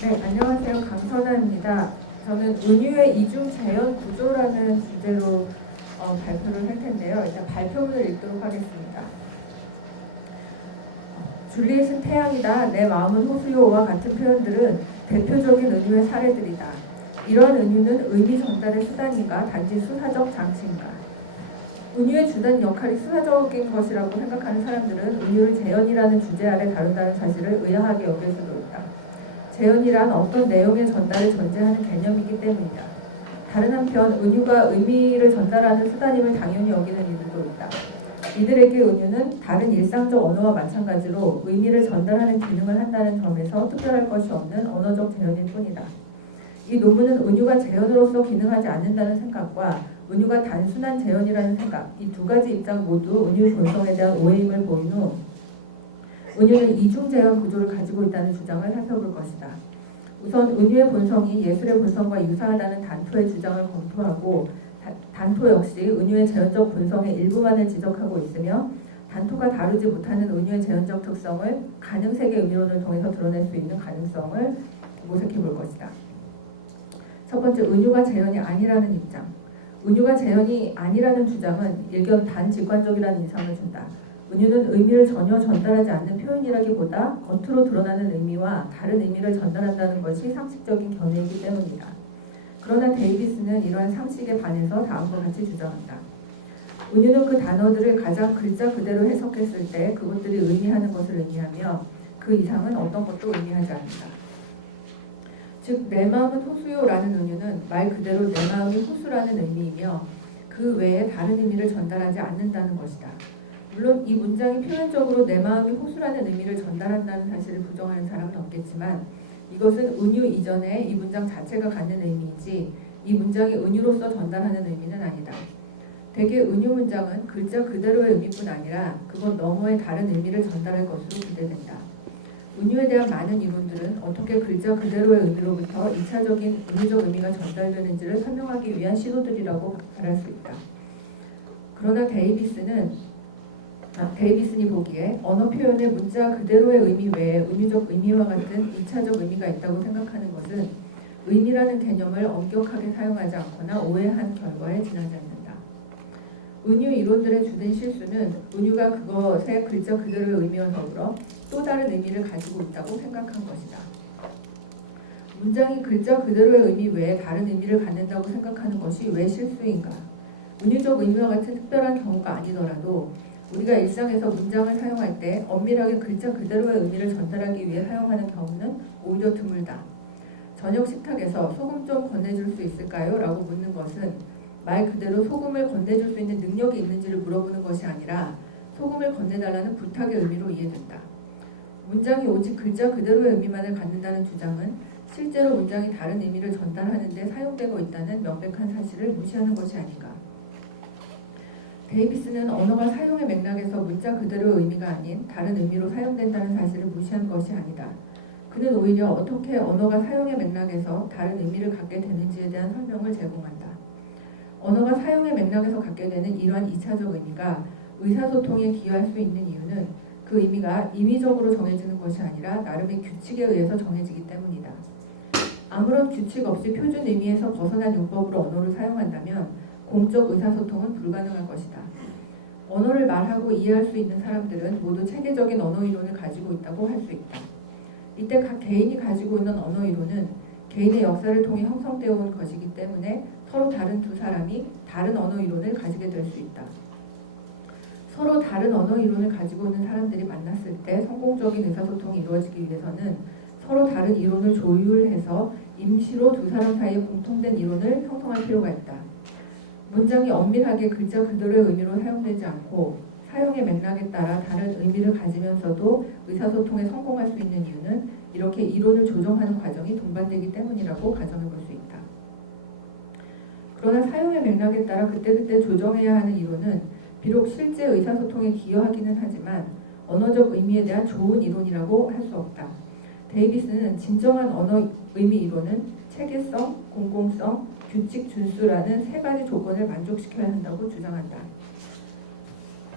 네, 안녕하세요. 강선아입니다. 저는 은유의 이중 재현 구조라는 주제로 발표를 할 텐데요. 일단 발표문을 읽도록 하겠습니다. 줄리엣은 태양이다. 내 마음은 호수요와 같은 표현들은 대표적인 은유의 사례들이다. 이러한 은유는 의미 전달의 수단인가 단지 수사적 장치인가? 은유의 주된 역할이 수사적인 것이라고 생각하는 사람들은 은유를 재현이라는 주제 아래 다룬다는 사실을 의아하게 여길 수도 있다. 재현이란 어떤 내용의 전달을 전제하는 개념이기 때문이다. 다른 한편 은유가 의미를 전달하는 수단임을 당연히 여기는 이들도 있다. 이들에게 은유는 다른 일상적 언어와 마찬가지로 의미를 전달하는 기능을 한다는 점에서 특별할 것이 없는 언어적 재현일 뿐이다. 이 논문은 은유가 재현으로서 기능하지 않는다는 생각과 은유가 단순한 재현이라는 생각, 이 두 가지 입장 모두 은유 본성에 대한 오해임을 보인 후 은유는 이중 재현 구조를 가지고 있다는 주장을 살펴볼 것이다. 우선 은유의 본성이 예술의 본성과 유사하다는 단토의 주장을 검토하고 단토 역시 은유의 재현적 본성의 일부만을 지적하고 있으며 단토가 다루지 못하는 은유의 재현적 특성을 가능세계 의미론을 통해서 드러낼 수 있는 가능성을 모색해 볼 것이다. 첫 번째, 은유가 재현이 아니라는 입장. 은유가 재현이 아니라는 주장은 일견 반직관적이라는 인상을 준다. 은유는 의미를 전혀 전달하지 않는 표현이라기보다 겉으로 드러나는 의미와 다른 의미를 전달한다는 것이 상식적인 견해이기 때문이다. 그러나 데이비스는 이러한 상식에 반해서 다음과 같이 주장한다. 은유는 그 단어들을 가장 글자 그대로 해석했을 때 그것들이 의미하는 것을 의미하며 그 이상은 어떤 것도 의미하지 않는다. 즉, 내 마음은 호수요라는 은유는 말 그대로 내 마음이 호수라는 의미이며 그 외에 다른 의미를 전달하지 않는다는 것이다. 물론 이 문장이 표현적으로 내 마음이 호수라는 의미를 전달한다는 사실을 부정하는 사람은 없겠지만 이것은 은유 이전에 이 문장 자체가 갖는 의미이지 이 문장이 은유로서 전달하는 의미는 아니다. 대개 은유 문장은 글자 그대로의 의미뿐 아니라 그것 너머의 다른 의미를 전달할 것으로 기대된다. 은유에 대한 많은 이론들은 어떻게 글자 그대로의 의미로부터 2차적인 은유적 의미가 전달되는지를 설명하기 위한 시도들이라고 말할 수 있다. 그러나 데이비슨이 보기에 언어 표현의 문자 그대로의 의미 외에 은유적 의미와 같은 2차적 의미가 있다고 생각하는 것은 의미라는 개념을 엄격하게 사용하지 않거나 오해한 결과에 지나지 않는다. 은유 이론들의 주된 실수는 은유가 그것의 글자 그대로의 의미와 더불어 또 다른 의미를 가지고 있다고 생각한 것이다. 문장이 글자 그대로의 의미 외에 다른 의미를 갖는다고 생각하는 것이 왜 실수인가? 은유적 의미와 같은 특별한 경우가 아니더라도 우리가 일상에서 문장을 사용할 때 엄밀하게 글자 그대로의 의미를 전달하기 위해 사용하는 경우는 오히려 드물다. 저녁 식탁에서 소금 좀 건네줄 수 있을까요? 라고 묻는 것은 말 그대로 소금을 건네줄 수 있는 능력이 있는지를 물어보는 것이 아니라 소금을 건네달라는 부탁의 의미로 이해된다. 문장이 오직 글자 그대로의 의미만을 갖는다는 주장은 실제로 문장이 다른 의미를 전달하는 데 사용되고 있다는 명백한 사실을 무시하는 것이 아닌가. 데이비스는 언어가 사용의 맥락에서 문자 그대로의 의미가 아닌 다른 의미로 사용된다는 사실을 무시한 것이 아니다. 그는 오히려 어떻게 언어가 사용의 맥락에서 다른 의미를 갖게 되는지에 대한 설명을 제공한다. 언어가 사용의 맥락에서 갖게 되는 이러한 2차적 의미가 의사소통에 기여할 수 있는 이유는 그 의미가 임의적으로 정해지는 것이 아니라 나름의 규칙에 의해서 정해지기 때문이다. 아무런 규칙 없이 표준 의미에서 벗어난 용법으로 언어를 사용한다면 공적 의사소통은 불가능할 것이다. 언어를 말하고 이해할 수 있는 사람들은 모두 체계적인 언어 이론을 가지고 있다고 할 수 있다. 이때 각 개인이 가지고 있는 언어 이론은 개인의 역사를 통해 형성되어 온 것이기 때문에 서로 다른 두 사람이 다른 언어 이론을 가지게 될 수 있다. 서로 다른 언어 이론을 가지고 있는 사람들이 만났을 때 성공적인 의사소통이 이루어지기 위해서는 서로 다른 이론을 조율해서 임시로 두 사람 사이에 공통된 이론을 형성할 필요가 있다. 문장이 엄밀하게 글자 그대로의 의미로 사용되지 않고 사용의 맥락에 따라 다른 의미를 가지면서도 의사소통에 성공할 수 있는 이유는 이렇게 이론을 조정하는 과정이 동반되기 때문이라고 가정해 볼 수 있다. 그러나 사용의 맥락에 따라 그때그때 조정해야 하는 이론은 비록 실제 의사소통에 기여하기는 하지만 언어적 의미에 대한 좋은 이론이라고 할 수 없다. 데이비스는 진정한 언어 의미 이론은 체계성, 공공성, 규칙 준수라는 세 가지 조건을 만족시켜야 한다고 주장한다.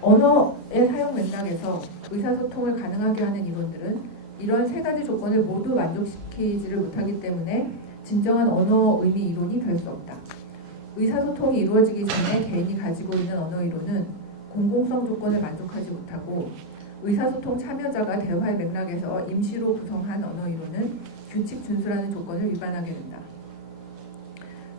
언어의 사용 맥락에서 의사소통을 가능하게 하는 이론들은 이런 세 가지 조건을 모두 만족시키지를 못하기 때문에 진정한 언어 의미 이론이 될 수 없다. 의사소통이 이루어지기 전에 개인이 가지고 있는 언어 이론은 공공성 조건을 만족하지 못하고 의사소통 참여자가 대화의 맥락에서 임시로 구성한 언어 이론은 규칙 준수라는 조건을 위반하게 된다.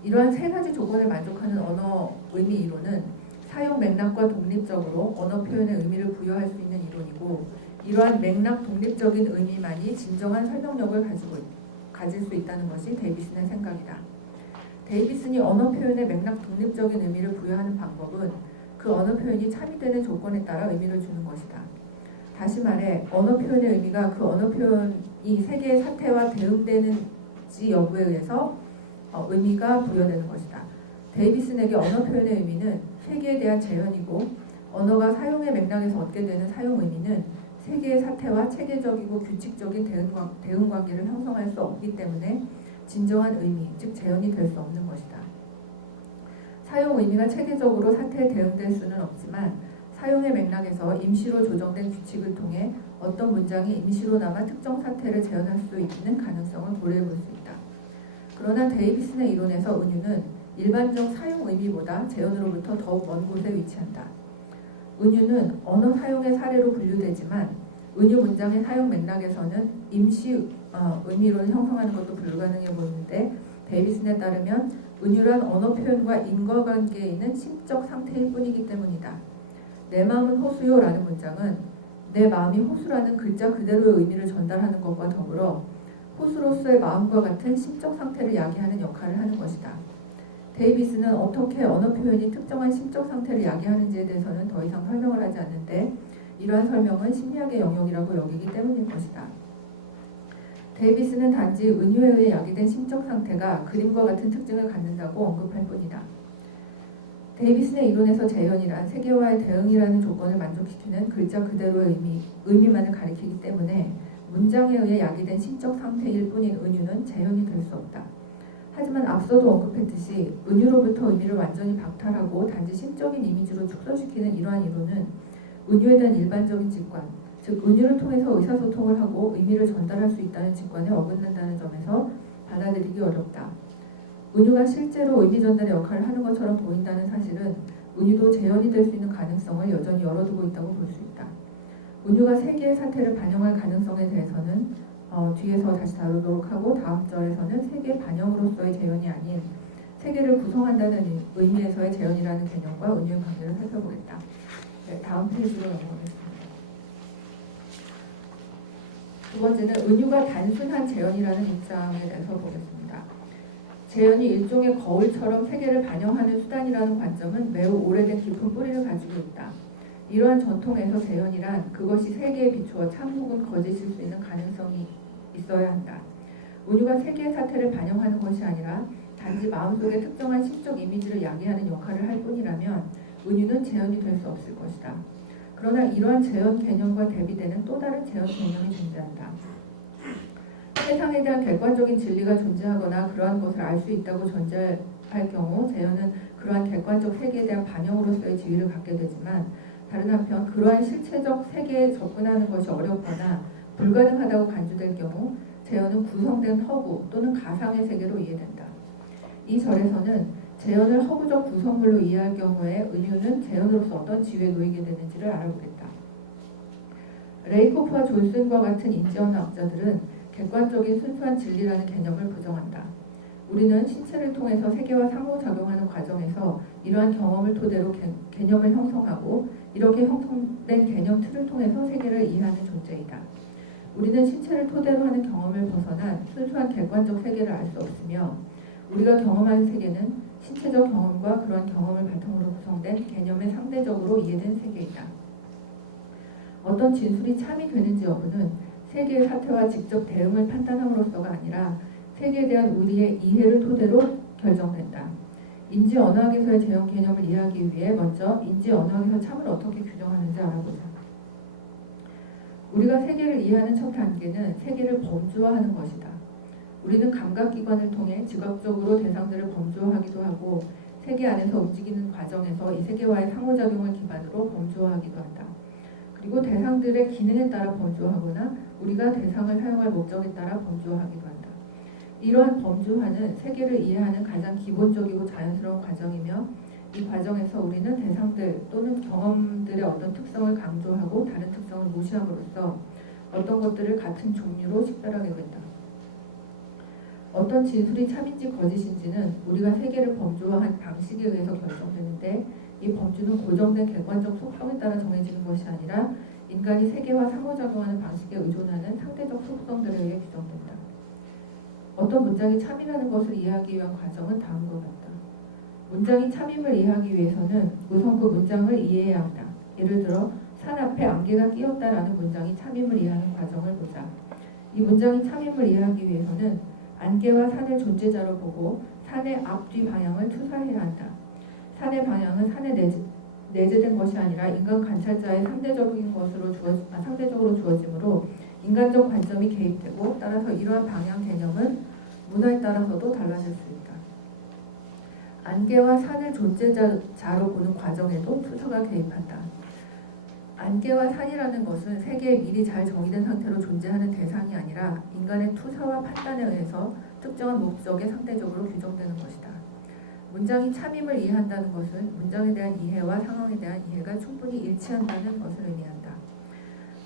이러한 세 가지 조건을 만족하는 언어 의미 이론은 사용 맥락과 독립적으로 언어 표현의 의미를 부여할 수 있는 이론이고 이러한 맥락 독립적인 의미만이 진정한 설명력을 가질 수 있다는 것이 데이비슨의 생각이다. 데이비슨이 언어 표현의 맥락 독립적인 의미를 부여하는 방법은 그 언어 표현이 참여되는 조건에 따라 의미를 주는 것이다. 다시 말해 언어 표현의 의미가 그 언어 표현이 세계의 사태와 대응되는지 여부에 의해서 의미가 부여되는 것이다. 데이비슨에게 언어 표현의 의미는 세계에 대한 재현이고 언어가 사용의 맥락에서 얻게 되는 사용 의미는 세계의 사태와 체계적이고 규칙적인 대응 관계를 형성할 수 없기 때문에 진정한 의미, 즉 재현이 될 수 없는 것이다. 사용 의미가 체계적으로 사태에 대응될 수는 없지만 사용의 맥락에서 임시로 조정된 규칙을 통해 어떤 문장이 임시로나마 특정 사태를 재현할 수 있는 가능성을 고려해 볼 수 있다. 그러나 데이비슨의 이론에서 은유는 일반적 사용 의미보다 재현으로부터 더욱 먼 곳에 위치한다. 은유는 언어 사용의 사례로 분류되지만 은유 문장의 사용 맥락에서는 임시 의미론을 형성하는 것도 불가능해 보이는데 데이비슨에 따르면 은유란 언어 표현과 인과관계에 있는 심적 상태일 뿐이기 때문이다. 내 마음은 호수요라는 문장은 내 마음이 호수라는 글자 그대로의 의미를 전달하는 것과 더불어 호수로서의 마음과 같은 심적 상태를 야기하는 역할을 하는 것이다. 데이비스는 어떻게 언어 표현이 특정한 심적 상태를 야기하는지에 대해서는 더 이상 설명을 하지 않는데 이러한 설명은 심리학의 영역이라고 여기기 때문일 것이다. 데이비스는 단지 은유에 의해 야기된 심적 상태가 그림과 같은 특징을 갖는다고 언급할 뿐이다. 데이비슨의 이론에서 재현이란 세계와의 대응이라는 조건을 만족시키는 글자 그대로의 의미만을 가리키기 때문에 문장에 의해 야기된 심적 상태일 뿐인 은유는 재현이 될 수 없다. 하지만 앞서도 언급했듯이 은유로부터 의미를 완전히 박탈하고 단지 심적인 이미지로 축소시키는 이러한 이론은 은유에 대한 일반적인 직관, 즉 은유를 통해서 의사소통을 하고 의미를 전달할 수 있다는 직관에 어긋난다는 점에서 받아들이기 어렵다. 은유가 실제로 의미 전달의 역할을 하는 것처럼 보인다는 사실은 은유도 재현이 될 수 있는 가능성을 여전히 열어두고 있다고 볼 수 있다. 은유가 세계의 사태를 반영할 가능성에 대해서는 뒤에서 다시 다루도록 하고 다음 절에서는 세계 반영으로서의 재현이 아닌 세계를 구성한다는 의미에서의 재현이라는 개념과 은유의 관계를 살펴보겠다. 네, 다음 페이지로 넘어가겠습니다. 두 번째는 은유가 단순한 재현이라는 입장에 대해서 보겠습니다. 재현이 일종의 거울처럼 세계를 반영하는 수단이라는 관점은 매우 오래된 깊은 뿌리를 가지고 있다. 이러한 전통에서 재현이란 그것이 세계에 비추어 참 혹은 거짓일 수 있는 가능성이 있어야 한다. 은유가 세계의 사태를 반영하는 것이 아니라 단지 마음속에 특정한 심적 이미지를 야기하는 역할을 할 뿐이라면 은유는 재현이 될 수 없을 것이다. 그러나 이러한 재현 개념과 대비되는 또 다른 재현 개념이 존재한다. 세상에 대한 객관적인 진리가 존재하거나 그러한 것을 알 수 있다고 전제할 경우 재현은 그러한 객관적 세계에 대한 반영으로서의 지위를 갖게 되지만 다른 한편 그러한 실체적 세계에 접근하는 것이 어렵거나 불가능하다고 간주될 경우 재현은 구성된 허구 또는 가상의 세계로 이해된다. 이 절에서는 재현을 허구적 구성물로 이해할 경우에 은유는 재현으로서 어떤 지위에 놓이게 되는지를 알아보겠다. 레이코프와 존슨과 같은 인지언어학자들은 객관적인 순수한 진리라는 개념을 부정한다. 우리는 신체를 통해서 세계와 상호작용하는 과정에서 이러한 경험을 토대로 개념을 형성하고 이렇게 형성된 개념 틀을 통해서 세계를 이해하는 존재이다. 우리는 신체를 토대로 하는 경험을 벗어난 순수한 객관적 세계를 알 수 없으며 우리가 경험하는 세계는 신체적 경험과 그러한 경험을 바탕으로 구성된 개념에 상대적으로 이해된 세계이다. 어떤 진술이 참이 되는지 여부는 세계의 사태와 직접 대응을 판단함으로써가 아니라 세계에 대한 우리의 이해를 토대로 결정된다. 인지 언어학에서의 재현 개념을 이해하기 위해 먼저 인지 언어학에서 참을 어떻게 규정하는지 알아보자. 우리가 세계를 이해하는 첫 단계는 세계를 범주화하는 것이다. 우리는 감각기관을 통해 직업적으로 대상들을 범주화하기도 하고 세계 안에서 움직이는 과정에서 이 세계와의 상호작용을 기반으로 범주화하기도 한다. 그리고 대상들의 기능에 따라 범주화하거나 우리가 대상을 사용할 목적에 따라 범주화하기도 한다. 이러한 범주화는 세계를 이해하는 가장 기본적이고 자연스러운 과정이며 이 과정에서 우리는 대상들 또는 경험들의 어떤 특성을 강조하고 다른 특성을 무시함으로써 어떤 것들을 같은 종류로 식별하게 된다. 어떤 진술이 참인지 거짓인지는 우리가 세계를 범주화한 방식에 의해서 결정되는데 이 범주는 고정된 객관적 속성에 따라 정해지는 것이 아니라 인간이 세계와 상호작용하는 방식에 의존하는 상대적 속성들에 의해 규정된다. 어떤 문장이 참이라는 것을 이해하기 위한 과정은 다음과 같다. 문장이 참임을 이해하기 위해서는 우선 그 문장을 이해해야 한다. 예를 들어 산 앞에 안개가 끼었다라는 문장이 참임을 이해하는 과정을 보자. 이 문장이 참임을 이해하기 위해서는 안개와 산을 존재자로 보고 산의 앞뒤 방향을 투사해야 한다. 산의 방향은 산에 내재된 것이 아니라 인간 관찰자의 상대적으로 주어지므로 인간적 관점이 개입되고 따라서 이러한 방향 개념은 문화에 따라서도 달라질 수 있다. 안개와 산을 존재자로 보는 과정에도 투사가 개입한다. 안개와 산이라는 것은 세계에 미리 잘 정의된 상태로 존재하는 대상이 아니라 인간의 투사와 판단에 의해서 특정한 목적에 상대적으로 규정되는 것이다. 문장이 참임을 이해한다는 것은 문장에 대한 이해와 상황에 대한 이해가 충분히 일치한다는 것을 의미한다.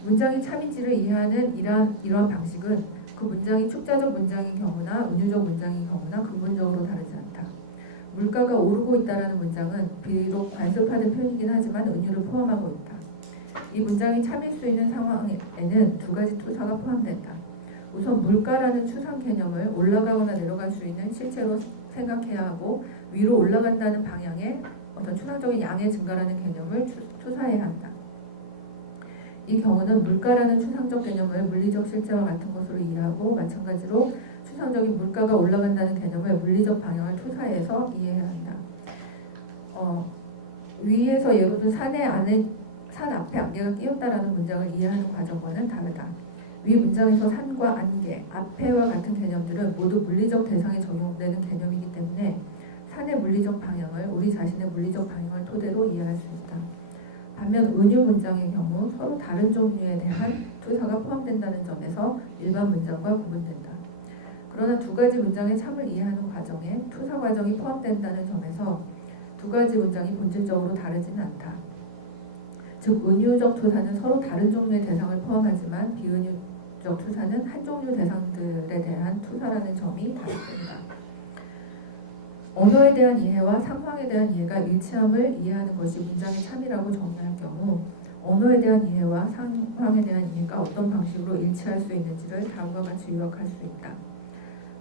문장이 참인지를 이해하는 이러한 방식은 그 문장이 축자적 문장인 경우나 은유적 문장인 경우나 근본적으로 다르지 않다. 물가가 오르고 있다라는 문장은 비록 관습화된 표현이긴 하지만 은유를 포함하고 있다. 이 문장이 참일 수 있는 상황에는 두 가지 투사가 포함된다. 우선 물가라는 추상 개념을 올라가거나 내려갈 수 있는 실체로 생각해야 하고 위로 올라간다는 방향의 어떤 추상적인 양의 증가라는 개념을 투사해야 한다. 이 경우는 물가라는 추상적 개념을 물리적 실체와 같은 것으로 이해하고 마찬가지로 추상적인 물가가 올라간다는 개념을 물리적 방향을 투사해서 이해해야 한다. 위에서 예로 든 산 앞에 안개가 끼었다라는 문장을 이해하는 과정과는 다르다. 위 문장에서 산과 안개, 앞에와 같은 개념들은 모두 물리적 대상에 적용되는 개념이기 때문에 산의 물리적 방향을 우리 자신의 물리적 방향을 토대로 이해할 수 있다. 반면 은유 문장의 경우 서로 다른 종류에 대한 투사가 포함된다는 점에서 일반 문장과 구분된다. 그러나 두 가지 문장의 참을 이해하는 과정에 투사 과정이 포함된다는 점에서 두 가지 문장이 본질적으로 다르지는 않다. 즉 은유적 투사는 서로 다른 종류의 대상을 포함하지만 비은유적 투사는 한 종류 대상들에 대한 투사라는 점이 다릅니다. 언어에 대한 이해와 상황에 대한 이해가 일치함을 이해하는 것이 문장의 참이라고 정의할 경우 언어에 대한 이해와 상황에 대한 이해가 어떤 방식으로 일치할 수 있는지를 다음과 같이 요약할 수 있다.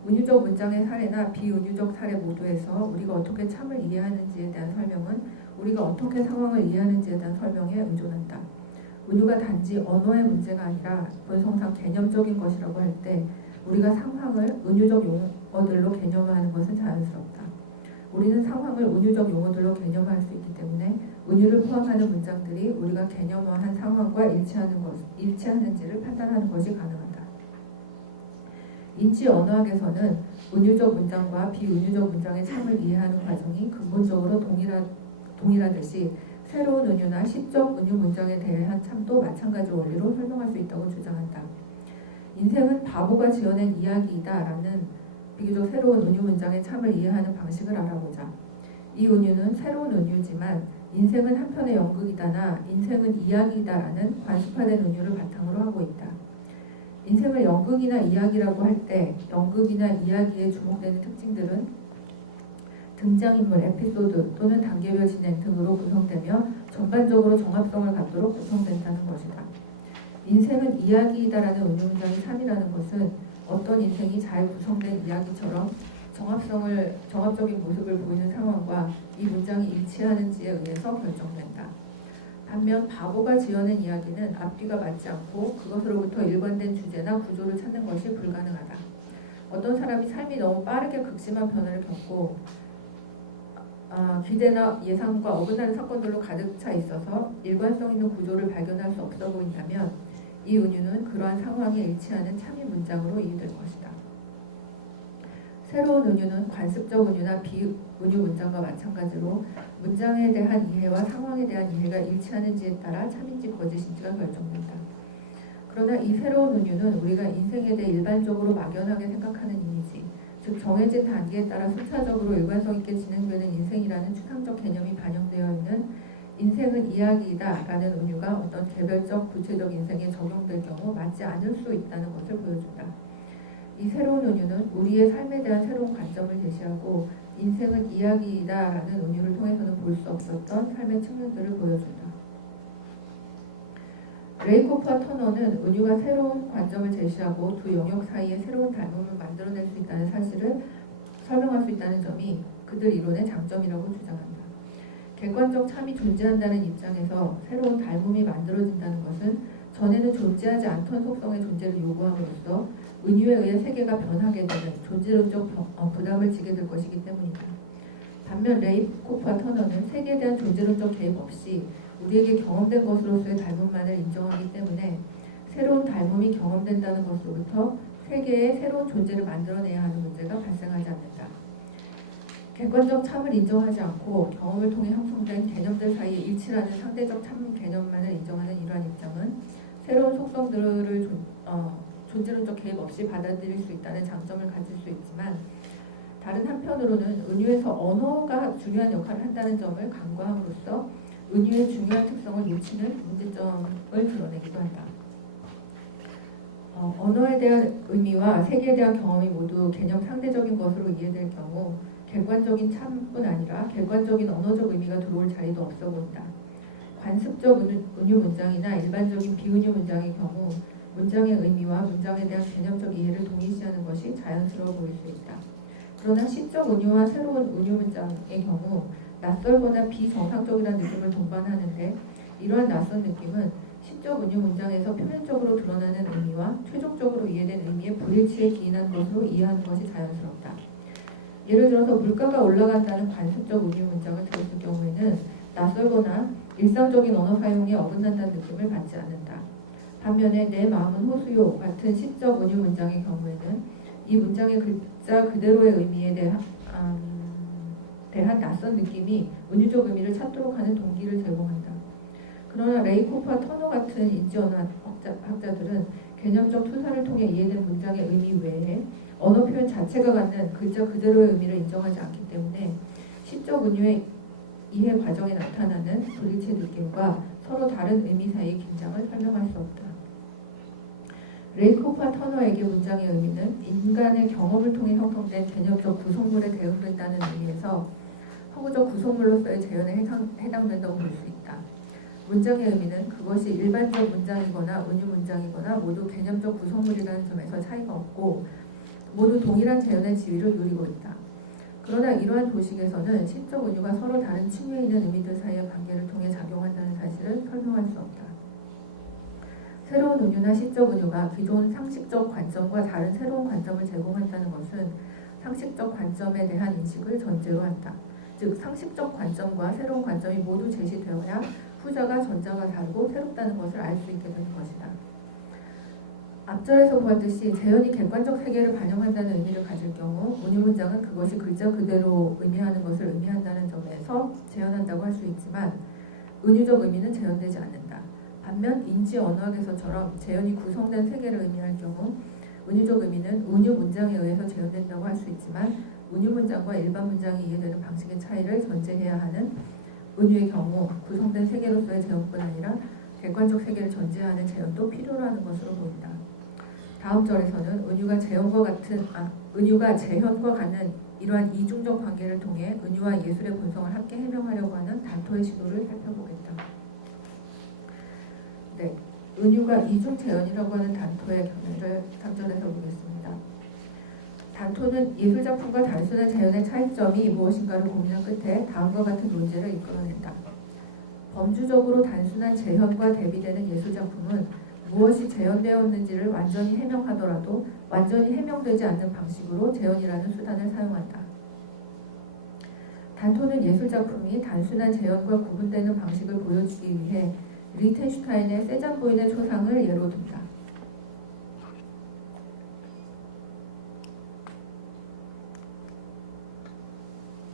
은유적 문장의 사례나 비은유적 사례 모두에서 우리가 어떻게 참을 이해하는지에 대한 설명은 우리가 어떻게 상황을 이해하는지에 대한 설명에 의존한다. 은유가 단지 언어의 문제가 아니라 본성상 개념적인 것이라고 할 때 우리가 상황을 은유적 용어들로 개념화하는 것은 자연스럽다. 우리는 상황을 은유적 용어들로 개념화할 수 있기 때문에 은유를 포함하는 문장들이 우리가 개념화한 상황과 일치하는지를 판단하는 것이 가능하다. 인지 언어학에서는 은유적 문장과 비은유적 문장의 참을 이해하는 과정이 근본적으로 동일하듯이 새로운 은유나 시적 은유 문장에 대한 참도 마찬가지 원리로 설명할 수 있다고 주장한다. 인생은 바보가 지어낸 이야기이다 라는 비교적 새로운 은유 문장의 참을 이해하는 방식을 알아보자. 이 은유는 새로운 은유지만 인생은 한편의 연극이다나 인생은 이야기이다 라는 관습화된 은유를 바탕으로 하고 있다. 인생을 연극이나 이야기라고 할 때 연극이나 이야기에 주목되는 특징들은 등장인물, 에피소드 또는 단계별 진행 등으로 구성되며 전반적으로 정합성을 갖도록 구성된다는 것이다. 인생은 이야기이다라는 은유 문장이 참이라는 것은 어떤 인생이 잘 구성된 이야기처럼 정합적인 모습을 보이는 상황과 이 문장이 일치하는지에 의해서 결정된다. 반면 바보가 지어낸 이야기는 앞뒤가 맞지 않고 그것으로부터 일관된 주제나 구조를 찾는 것이 불가능하다. 어떤 사람이 삶이 너무 빠르게 극심한 변화를 겪고 기대나 예상과 어긋나는 사건들로 가득 차 있어서 일관성 있는 구조를 발견할 수 없어 보인다면 이 은유는 그러한 상황에 일치하는 참이 문장으로 이해될 것이다. 새로운 은유는 관습적 은유나 비은유 문장과 마찬가지로 문장에 대한 이해와 상황에 대한 이해가 일치하는지에 따라 참인지 거짓인지가 결정된다. 그러나 이 새로운 은유는 우리가 인생에 대해 일반적으로 막연하게 생각하는 이미지, 즉 정해진 단계에 따라 순차적으로 일관성 있게 진행되는 인생이라는 추상적 개념이 반영되어 있는 인생은 이야기이다 라는 은유가 어떤 개별적 구체적 인생에 적용될 경우 맞지 않을 수 있다는 것을 보여준다. 이 새로운 은유는 우리의 삶에 대한 새로운 관점을 제시하고 인생은 이야기이다 라는 은유를 통해서는 볼 수 없었던 삶의 측면들을 보여준다. 레이코프와 터너는 은유가 새로운 관점을 제시하고 두 영역 사이에 새로운 닮음을 만들어낼 수 있다는 사실을 설명할 수 있다는 점이 그들 이론의 장점이라고 주장한다. 객관적 참이 존재한다는 입장에서 새로운 닮음이 만들어진다는 것은 전에는 존재하지 않던 속성의 존재를 요구함으로써 은유에 의해 세계가 변하게 되는 존재론적 부담을 지게 될 것이기 때문이다. 반면 레이코프와 터너는 세계에 대한 존재론적 개입 없이 우리에게 경험된 것으로서의 닮음만을 인정하기 때문에 새로운 닮음이 경험된다는 것으로부터 세계의 새로운 존재를 만들어내야 하는 문제가 발생하지 않는다. 객관적 참을 인정하지 않고 경험을 통해 형성된 개념들 사이에 일치라는 상대적 참 개념만을 인정하는 이러한 입장은 새로운 속성들을 존재론적 개입 없이 받아들일 수 있다는 장점을 가질 수 있지만 다른 한편으로는 은유에서 언어가 중요한 역할을 한다는 점을 간과함으로써 은유의 중요한 특성을 놓치는 문제점을 드러내기도 한다. 언어에 대한 의미와 세계에 대한 경험이 모두 개념 상대적인 것으로 이해될 경우 객관적인 참뿐 아니라 객관적인 언어적 의미가 들어올 자리도 없어 보인다. 관습적 은유 문장이나 일반적인 비은유 문장의 경우 문장의 의미와 문장에 대한 개념적 이해를 동일시하는 것이 자연스러워 보일 수 있다. 그러나 시적 은유와 새로운 은유 문장의 경우 낯설거나 비정상적이라는 느낌을 동반하는데 이러한 낯선 느낌은 시적 은유 문장에서 표면적으로 드러나는 의미와 최종적으로 이해된 의미의 불일치에 기인한 것으로 이해하는 것이 자연스럽다. 예를 들어서 물가가 올라간다는 관습적 은유 문장을 들었을 경우에는 낯설거나 일상적인 언어 사용에 어긋난다는 느낌을 받지 않는다. 반면에 내 마음은 호수요 같은 시적 은유 문장의 경우에는 이 문장의 글자 그대로의 의미에 대한 낯선 느낌이 은유적 의미를 찾도록 하는 동기를 제공한다. 그러나 레이코프와 터너 같은 인지언어 학자들은 개념적 투사를 통해 이해된 문장의 의미 외에 언어 표현 자체가 갖는 글자 그대로의 의미를 인정하지 않기 때문에 시적 은유의 이해 과정에 나타나는 불일치 느낌과 서로 다른 의미 사이의 긴장을 설명할 수 없다. 레이코프와 터너에게 문장의 의미는 인간의 경험을 통해 형성된 개념적 구성물에 대응된다는 의미에서 허구적 구성물로서의 재현에 해당된다고 볼 수 있다. 문장의 의미는 그것이 일반적 문장이거나 은유 문장이거나 모두 개념적 구성물이라는 점에서 차이가 없고 모두 동일한 재현의 지위를 누리고 있다. 그러나 이러한 도식에서는 시적 은유가 서로 다른 층위에 있는 의미들 사이의 관계를 통해 작용한다는 사실을 설명할 수 없다. 새로운 은유나 시적 은유가 기존 상식적 관점과 다른 새로운 관점을 제공한다는 것은 상식적 관점에 대한 인식을 전제로 한다. 즉 상식적 관점과 새로운 관점이 모두 제시되어야 후자가 전자와 다르고 새롭다는 것을 알 수 있게 되는 것이다. 앞절에서 보았듯이 재현이 객관적 세계를 반영한다는 의미를 가질 경우 은유 문장은 그것이 글자 그대로 의미하는 것을 의미한다는 점에서 재현한다고 할 수 있지만 은유적 의미는 재현되지 않는다. 반면 인지 언어학에서처럼 재현이 구성된 세계를 의미할 경우 은유적 의미는 은유 문장에 의해서 재현된다고 할 수 있지만 은유 문장과 일반 문장이 이해되는 방식의 차이를 전제해야 하는 은유의 경우 구성된 세계로서의 재현뿐 아니라 객관적 세계를 전제하는 재현도 필요로 하는 것으로 보인다. 다음 절에서는 은유가 재현과 같은 이러한 이중적 관계를 통해 은유와 예술의 본성을 함께 해명하려고 하는 단토의 시도를 살펴보겠다. 네, 은유가 이중 재현이라고 하는 단토의 견해를 3절에서 보겠습니다. 단토는 예술작품과 단순한 재현의 차이점이 무엇인가를 고민한 끝에 다음과 같은 논제를 이끌어낸다. 범주적으로 단순한 재현과 대비되는 예술작품은 무엇이 재현되었는지를 완전히 해명하더라도 완전히 해명되지 않는 방식으로 재현이라는 수단을 사용한다. 단토는 예술작품이 단순한 재현과 구분되는 방식을 보여주기 위해 리텐슈타인의 세잔 부인의 초상을 예로 든다.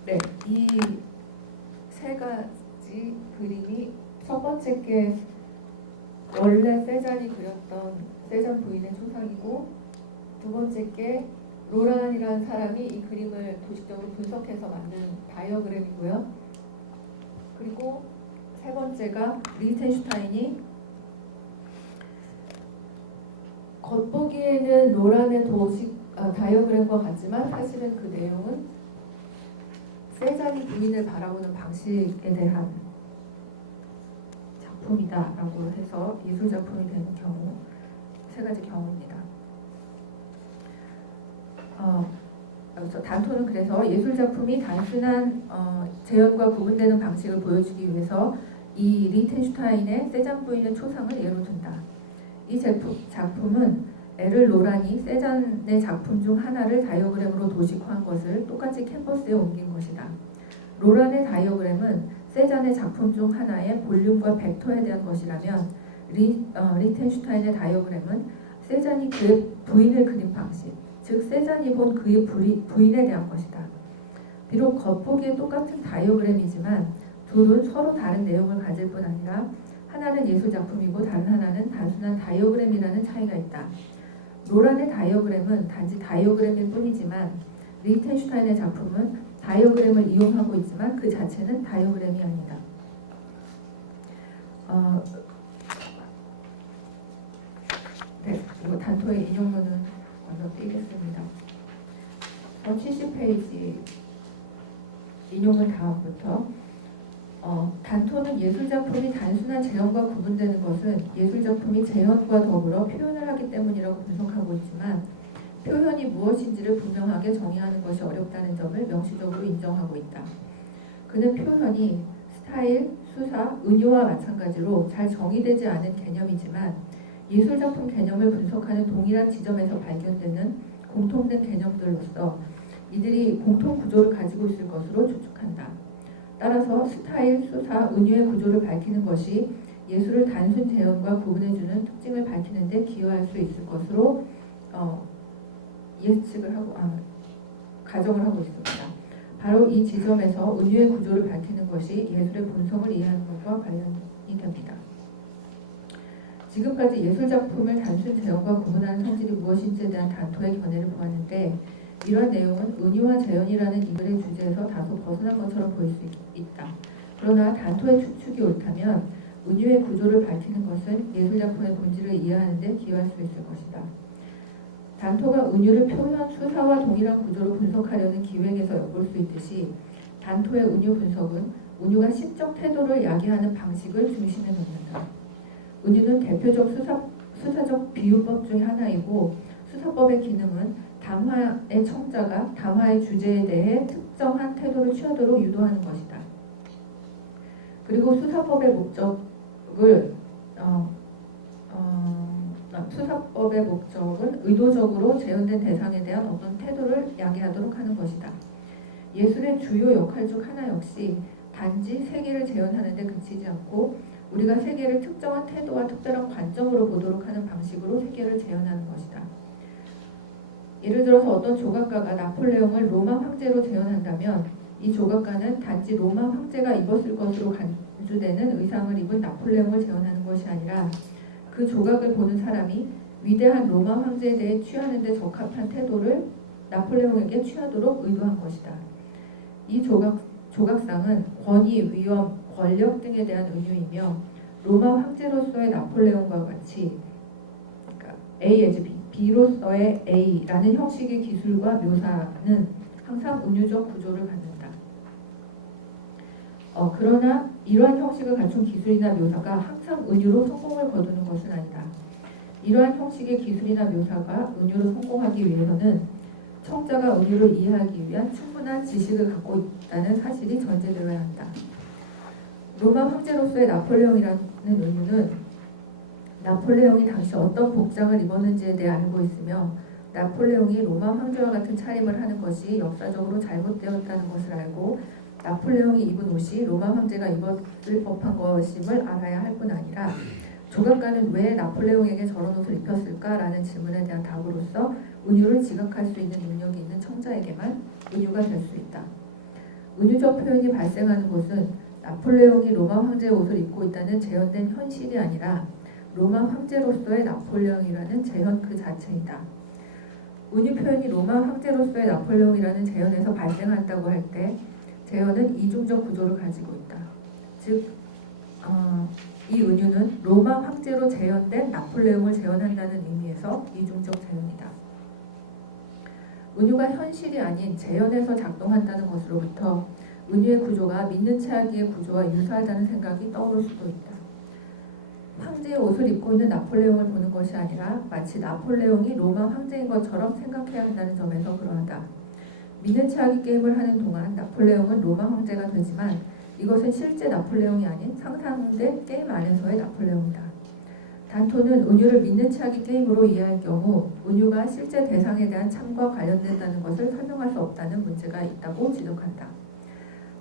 네, 이 세 가지 그림이 첫 번째 게 원래 세잔이 그렸던 그리고 두 번째 게 로란이라는 사람이 이 그림을 도식적으로 분석해서 만든 다이어그램이고요. 그리고 세 번째가 리히텐슈타인이 겉보기에는 로란의 다이어그램과 같지만 사실은 그 내용은 세잔이 부인을 바라보는 방식에 대한 작품이다라고 해서 예술 작품이 되는 경우 세 가지 경우입니다. 단토는 그래서 예술 작품이 단순한 재현과 구분되는 방식을 보여주기 위해서 이 리히텐슈타인의 세잔 부인의 초상을 예로 든다. 이 작품은 에를 로란이 세잔의 작품 중 하나를 다이어그램으로 도식화한 것을 똑같이 캔버스에 옮긴 것이다. 로란의 다이어그램은 세잔의 작품 중 하나의 볼륨과 벡터에 대한 것이라면 리히텐슈타인의 다이어그램은 세잔이 그의 부인을 그린 방식, 즉 세잔이 본 그의 부인에 대한 것이다. 비록 겉보기에 똑같은 다이어그램이지만 둘은 서로 다른 내용을 가질 뿐 아니라 하나는 예술 작품이고 다른 하나는 단순한 다이어그램이라는 차이가 있다. 로란의 다이어그램은 단지 다이어그램일 뿐이지만 리히텐슈타인의 작품은 다이어그램을 이용하고 있지만 그 자체는 다이어그램이 아니다. 네, 이거 단토의 인용문은 먼저 띄겠습니다. 70페이지 인용문 다음부터 단토는 예술작품이 단순한 재현과 구분되는 것은 예술작품이 재현과 더불어 표현을 하기 때문이라고 분석하고 있지만 표현이 무엇인지를 분명하게 정의하는 것이 어렵다는 점을 명시적으로 인정하고 있다. 그는 표현이 스타일, 수사, 은유와 마찬가지로 잘 정의되지 않은 개념이지만 예술작품 개념을 분석하는 동일한 지점에서 발견되는 공통된 개념들로서 이들이 공통 구조를 가지고 있을 것으로 추측한다. 따라서 스타일, 수사, 은유의 구조를 밝히는 것이 예술을 단순 재현과 구분해주는 특징을 밝히는 데 기여할 수 있을 것으로 가정을 하고 있습니다. 바로 이 지점에서 은유의 구조를 밝히는 것이 예술의 본성을 이해하는 것과 관련이 됩니다. 지금까지 예술작품을 단순 재현과 구분하는 성질이 무엇인지에 대한 단토의 견해를 보았는데 이러한 내용은 은유와 재현이라는 이 글의 주제에서 다소 벗어난 것처럼 보일 수 있다. 그러나 단토의 추측이 옳다면 은유의 구조를 밝히는 것은 예술작품의 본질을 이해하는 데 기여할 수 있을 것이다. 단토가 은유를 표현, 수사와 동일한 구조로 분석하려는 기획에서 엿볼 수 있듯이 단토의 은유 분석은 은유가 시적 태도를 야기하는 방식을 중심에 놓는다. 은유는 대표적 수사적 비유법 중 하나이고 수사법의 기능은 담화의 청자가 담화의 주제에 대해 특정한 태도를 취하도록 유도하는 것이다. 그리고 수사법의 목적은 의도적으로 재현된 대상에 대한 어떤 태도를 야기하도록 하는 것이다. 예술의 주요 역할 중 하나 역시 단지 세계를 재현하는 데 그치지 않고 우리가 세계를 특정한 태도와 특별한 관점으로 보도록 하는 방식으로 세계를 재현하는 것이다. 예를 들어서 어떤 조각가가 나폴레옹을 로마 황제로 재현한다면 이 조각가는 단지 로마 황제가 입었을 것으로 간주되는 의상을 입은 나폴레옹을 재현하는 것이 아니라 그 조각을 보는 사람이 위대한 로마 황제에 대해 취하는 데 적합한 태도를 나폴레옹에게 취하도록 의도한 것이다. 이 조각상은 권위, 위엄, 권력 등에 대한 은유이며 로마 황제로서의 나폴레옹과 같이 그러니까 A as B, B로서의 A라는 형식의 기술과 묘사는 항상 은유적 구조를 갖는다. 그러나 이러한 형식을 갖춘 기술이나 묘사가 항상 은유로 성공을 거두는 것은 아니다. 이러한 형식의 기술이나 묘사가 은유로 성공하기 위해서는 청자가 은유를 이해하기 위한 충분한 지식을 갖고 있다는 사실이 전제되어야 한다. 로마 황제로서의 나폴레옹이라는 은유는 나폴레옹이 당시 어떤 복장을 입었는지에 대해 알고 있으며 나폴레옹이 로마 황제와 같은 차림을 하는 것이 역사적으로 잘못되었다는 것을 알고 나폴레옹이 입은 옷이 로마 황제가 입었을 법한 것임을 알아야 할 뿐 아니라 조각가는 왜 나폴레옹에게 저런 옷을 입혔을까라는 질문에 대한 답으로서 은유를 지각할 수 있는 능력이 있는 청자에게만 은유가 될 수 있다. 은유적 표현이 발생하는 곳은 나폴레옹이 로마 황제의 옷을 입고 있다는 재현된 현실이 아니라 로마 황제로서의 나폴레옹이라는 재현 그 자체이다. 은유 표현이 로마 황제로서의 나폴레옹이라는 재현에서 발생한다고 할 때 재현은 이중적 구조를 가지고 있다. 즉, 이 은유는 로마 황제로 재현된 나폴레옹을 재현한다는 의미에서 이중적 재현이다. 은유가 현실이 아닌 재현에서 작동한다는 것으로부터 은유의 구조가 믿는 체 하기의 구조와 유사하다는 생각이 떠오를 수도 있다. 황제의 옷을 입고 있는 나폴레옹을 보는 것이 아니라 마치 나폴레옹이 로마 황제인 것처럼 생각해야 한다는 점에서 그러하다. 믿는 체 하기 게임을 하는 동안 나폴레옹은 로마 황제가 되지만 이것은 실제 나폴레옹이 아닌 상상된 게임 안에서의 나폴레옹이다. 단토는 은유를 믿는 체 하기 게임으로 이해할 경우 은유가 실제 대상에 대한 참과 관련된다는 것을 설명할 수 없다는 문제가 있다고 지적한다.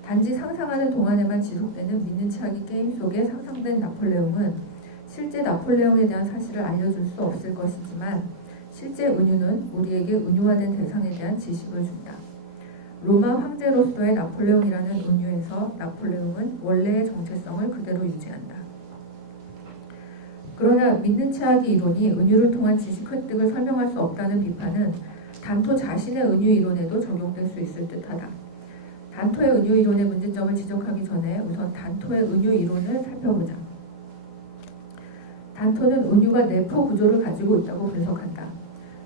단지 상상하는 동안에만 지속되는 믿는 체 하기 게임 속에 상상된 나폴레옹은 실제 나폴레옹에 대한 사실을 알려줄 수 없을 것이지만 실제 은유는 우리에게 은유화된 대상에 대한 지식을 준다. 로마 황제로서의 나폴레옹이라는 은유에서 나폴레옹은 원래의 정체성을 그대로 유지한다. 그러나 믿는 체 하기 이론이 은유를 통한 지식 획득을 설명할 수 없다는 비판은 단토 자신의 은유 이론에도 적용될 수 있을 듯하다. 단토의 은유 이론의 문제점을 지적하기 전에 우선 단토의 은유 이론을 살펴보자. 단토는 은유가 내포 구조를 가지고 있다고 분석한다.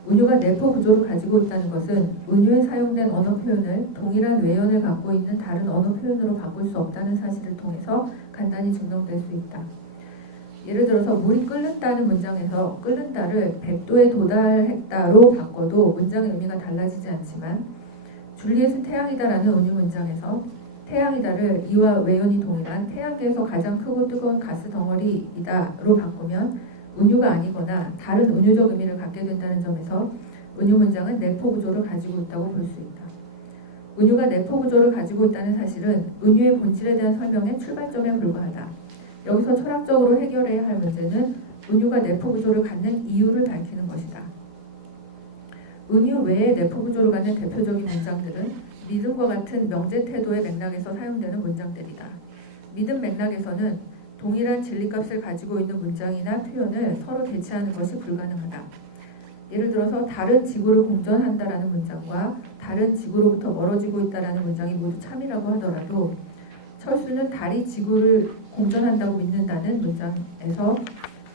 은유가 내포 구조를 가지고 있다는 것은 은유에 사용된 언어 표현을 동일한 외연을 갖고 있는 다른 언어 표현으로 바꿀 수 없다는 사실을 통해서 간단히 증명될 수 있다. 예를 들어서 물이 끓는다는 문장에서 끓는다를 100도에 도달했다로 바꿔도 문장의 의미가 달라지지 않지만 줄리엣은 태양이다라는 은유 문장에서 태양이다를 이와 외연이 동일한 태양계에서 가장 크고 뜨거운 가스 덩어리이다로 바꾸면 은유가 아니거나 다른 은유적 의미를 갖게 된다는 점에서 은유 문장은 내포 구조를 가지고 있다고 볼 수 있다. 은유가 내포 구조를 가지고 있다는 사실은 은유의 본질에 대한 설명의 출발점에 불과하다. 여기서 철학적으로 해결해야 할 문제는 은유가 내포 구조를 갖는 이유를 밝히는 것이다. 은유 외에 내포 구조를 갖는 대표적인 문장들은 믿음과 같은 명제 태도의 맥락에서 사용되는 문장들이다. 믿음 맥락에서는 동일한 진리값을 가지고 있는 문장이나 표현을 서로 대체하는 것이 불가능하다. 예를 들어서 다른 지구를 공전한다라는 문장과 다른 지구로부터 멀어지고 있다라는 문장이 모두 참이라고 하더라도 철수는 달이 지구를 공전한다고 믿는다는 문장에서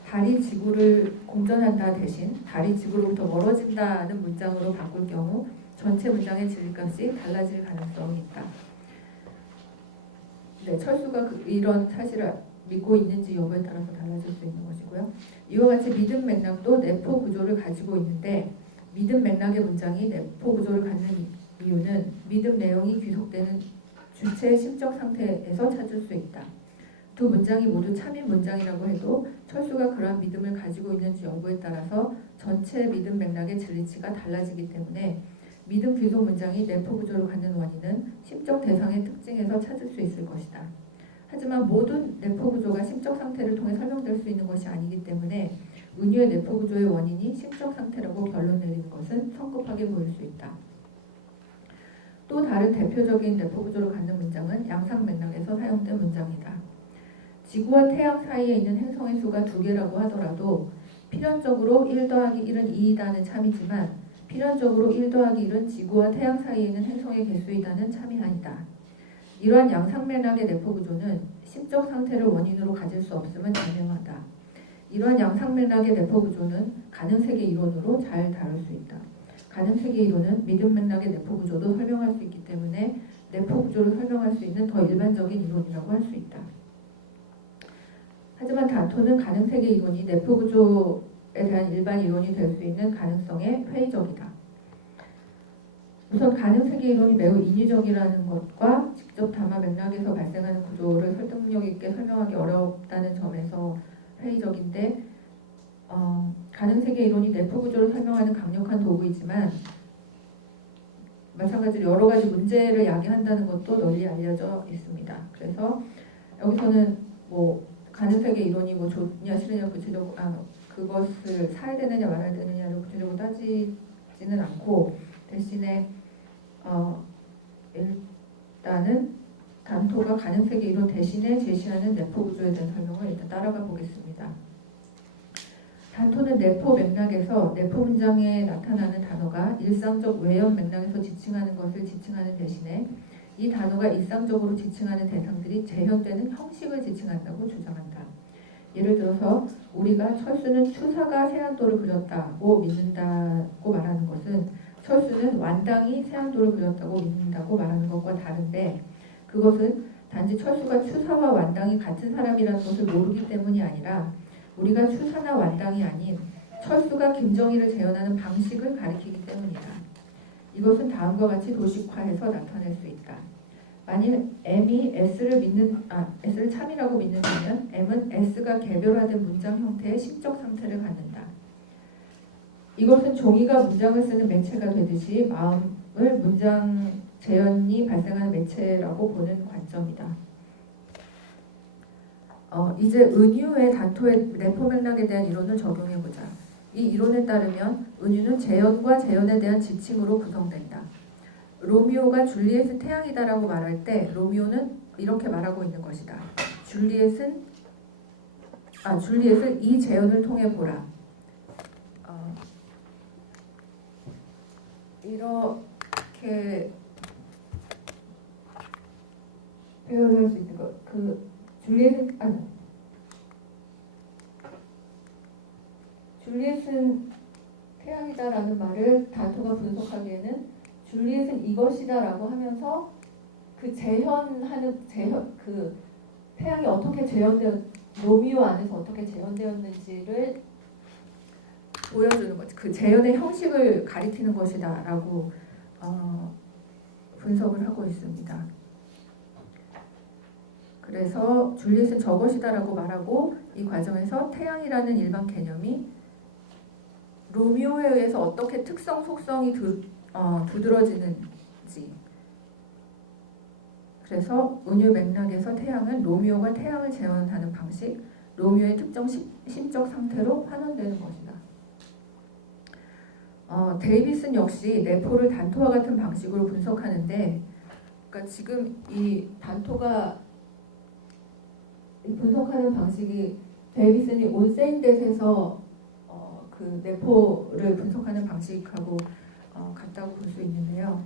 달이 지구를 공전한다 대신 달이 지구로부터 멀어진다는 문장으로 바꿀 경우 전체 문장의 진리값이 달라질 가능성이 있다. 네, 철수가 이런 사실을 믿고 있는지 여부에 따라서 달라질 수 있는 것이고요. 이와 같이 믿음 맥락도 내포 구조를 가지고 있는데 믿음 맥락의 문장이 내포 구조를 갖는 이유는 믿음 내용이 귀속되는 주체의 심적 상태에서 찾을 수 있다. 두 문장이 모두 참인 문장이라고 해도 철수가 그러한 믿음을 가지고 있는지 여부에 따라서 전체 믿음 맥락의 진리치가 달라지기 때문에 믿음 귀속 문장이 내포 구조를 갖는 원인은 심적 대상의 특징에서 찾을 수 있을 것이다. 하지만 모든 내포 구조가 심적 상태를 통해 설명될 수 있는 것이 아니기 때문에 은유의 내포 구조의 원인이 심적 상태라고 결론 내리는 것은 성급하게 보일 수 있다. 또 다른 대표적인 내포 구조를 갖는 문장은 양상 맥락에서 사용된 문장이다. 지구와 태양 사이에 있는 행성의 수가 2개라고 하더라도 필연적으로 1 더하기 1은 2이다는 참이지만 필연적으로 1 더하기 1은 지구와 태양 사이에 있는 행성의 개수이다는 참이 아니다. 이러한 양상 맥락의 내포 구조는 심적 상태를 원인으로 가질 수 없음은 분명하다. 이러한 양상 맥락의 내포 구조는 가능세계 이론으로 잘 다룰 수 있다. 가능세계 이론은 믿음 맥락의 내포 구조도 설명할 수 있기 때문에 내포 구조를 설명할 수 있는 더 일반적인 이론이라고 할 수 있다. 하지만 단토는 가능세계 이론이 내포 구조에 대한 일반 이론이 될 수 있는 가능성에 회의적이다. 우선 가능세계 이론이 매우 인위적이라는 것과 직접 담화 맥락에서 발생하는 구조를 설득력 있게 설명하기 어렵다는 점에서 회의적인데 가능세계 이론이 내포 구조를 설명하는 강력한 도구이지만 마찬가지로 여러 가지 문제를 야기한다는 것도 널리 알려져 있습니다. 그래서 여기서는 가능세계 이론이 좋냐 싫으냐 구체적으로 그것을 사야 되느냐 말아야 되느냐를 구체적으로 따지지는 않고 대신에 일단은 단토가 가능세계 이론 대신에 제시하는 내포 구조에 대한 설명을 일단 따라가 보겠습니다. 단토는 내포 맥락에서 내포 문장에 나타나는 단어가 일상적 외연 맥락에서 지칭하는 것을 지칭하는 대신에 이 단어가 일상적으로 지칭하는 대상들이 재현되는 형식을 지칭한다고 주장한다. 예를 들어서 우리가 철수는 추사가 세안도를 그렸다고 믿는다고 말하는 것은 철수는 완당이 세안도를 그렸다고 믿는다고 말하는 것과 다른데, 그것은 단지 철수가 추사와 완당이 같은 사람이라는 것을 모르기 때문이 아니라 우리가 추사나 완당이 아닌 철수가 김정희를 재현하는 방식을 가리키기 때문이다. 이것은 다음과 같이 도식화해서 나타낼 수 있다. 만일 M이 S를 참이라고 믿는다면 M은 S가 개별화된 문장 형태의 심적 상태를 갖는다. 이것은 종이가 문장을 쓰는 매체가 되듯이 마음을 문장 재현이 발생하는 매체라고 보는 관점이다. 이제 은유의 단토의 내포 맥락에 대한 이론을 적용해보자. 이 이론에 따르면 은유는 재현과 재현에 대한 지칭으로 구성된다. 로미오가 줄리엣의 태양이다라고 말할 때 로미오는 이렇게 말하고 있는 것이다. 줄리엣을 이 재현을 통해 보라. 이렇게 표현할 수 있는 것. 줄리엣은 태양이다라는 말을 단토가 분석하기에는 줄리엣은 이것이다라고 하면서 그 태양이 어떻게 로미오 안에서 어떻게 재현되었는지를 보여주는 거지. 그 재현의 형식을 가리키는 것이다라고 분석을 하고 있습니다. 그래서 줄리엣은 저것이다라고 말하고, 이 과정에서 태양이라는 일반 개념이 로미오에 의해서 어떻게 특성, 속성이 두드러지는지. 그래서 은유 맥락에서 태양은 로미오가 태양을 재현하는 방식, 로미오의 특정 심적 상태로 환원되는 것이다. 데이비슨 역시 내포를 단토와 같은 방식으로 분석하는데, 그러니까 지금 이 단토가 분석하는 방식이 데이비슨이 온세인댓에서 그 내포를 분석하는 방식하고 같다고 볼 수 있는데요.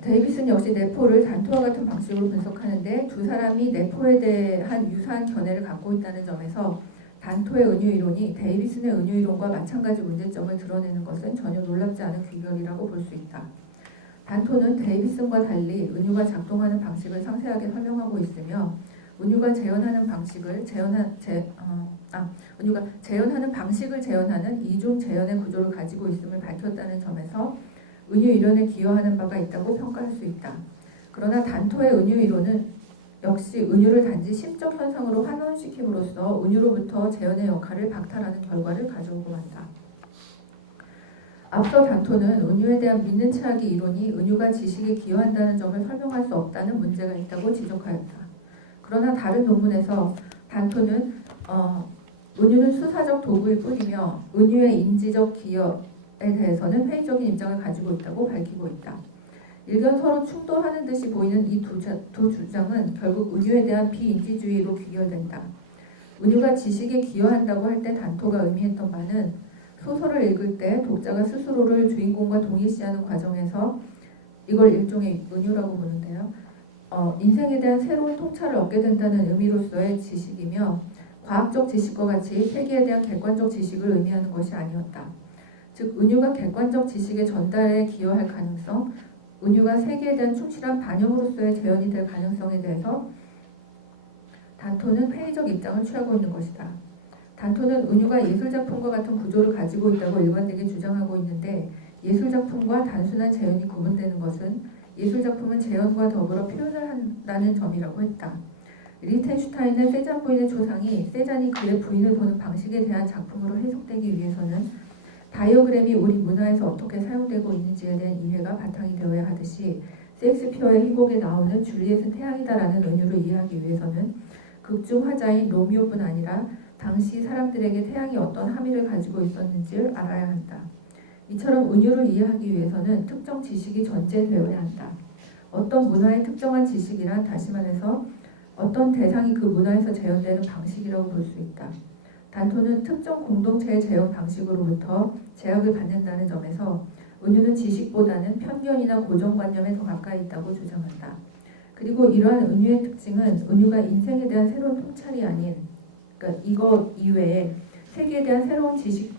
데이비슨 역시 내포를 단토와 같은 방식으로 분석하는데 두 사람이 내포에 대한 유사한 견해를 갖고 있다는 점에서 단토의 은유 이론이 데이비슨의 은유 이론과 마찬가지 문제점을 드러내는 것은 전혀 놀랍지 않은 규격이라고 볼 수 있다. 단토는 데이비슨과 달리 은유가 작동하는 방식을 상세하게 설명하고 있으며 은유가 재현하는 방식을 재현하는 이중 재현의 구조를 가지고 있음을 밝혔다는 점에서 은유 이론에 기여하는 바가 있다고 평가할 수 있다. 그러나 단토의 은유 이론은 역시 은유를 단지 심적 현상으로 환원시킴으로써 은유로부터 재현의 역할을 박탈하는 결과를 가져오고 만다. 앞서 단토는 은유에 대한 믿는 체하기 이론이 은유가 지식에 기여한다는 점을 설명할 수 없다는 문제가 있다고 지적하였다. 그러나 다른 논문에서 단토는 은유는 수사적 도구일 뿐이며 은유의 인지적 기여에 대해서는 회의적인 입장을 가지고 있다고 밝히고 있다. 일견 서로 충돌하는 듯이 보이는 이 두 주장은 결국 은유에 대한 비인지주의로 귀결된다. 은유가 지식에 기여한다고 할 때 단토가 의미했던 바는 소설을 읽을 때 독자가 스스로를 주인공과 동일시하는 과정에서 이걸 일종의 은유라고 보는데요. 인생에 대한 새로운 통찰을 얻게 된다는 의미로서의 지식이며 과학적 지식과 같이 세계에 대한 객관적 지식을 의미하는 것이 아니었다. 즉 은유가 객관적 지식의 전달에 기여할 가능성, 은유가 세계에 대한 충실한 반영으로서의 재현이 될 가능성에 대해서 단토는 회의적 입장을 취하고 있는 것이다. 단토는 은유가 예술작품과 같은 구조를 가지고 있다고 일관되게 주장하고 있는데 예술작품과 단순한 재현이 구분되는 것은 예술작품은 재현과 더불어 표현을 한다는 점이라고 했다. 리히텐슈타인의 세잔 부인의 초상이 세잔이 그의 부인을 보는 방식에 대한 작품으로 해석되기 위해서는 다이어그램이 우리 문화에서 어떻게 사용되고 있는지에 대한 이해가 바탕이 되어야 하듯이 셰익스피어의 희곡에 나오는 줄리엣은 태양이다라는 은유를 이해하기 위해서는 극중 화자인 로미오뿐 아니라 당시 사람들에게 태양이 어떤 함의를 가지고 있었는지를 알아야 한다. 이처럼 은유를 이해하기 위해서는 특정 지식이 전제되어야 한다. 어떤 문화의 특정한 지식이란 다시 말해서 어떤 대상이 그 문화에서 재현되는 방식이라고 볼 수 있다. 단토는 특정 공동체의 제어 방식으로부터 제약을 받는다는 점에서 은유는 지식보다는 편견이나 고정관념에 더 가까이 있다고 주장한다. 그리고 이러한 은유의 특징은 은유가 인생에 대한 새로운 통찰이 아닌, 그러니까 이것 이외에 세계에 대한 새로운 지식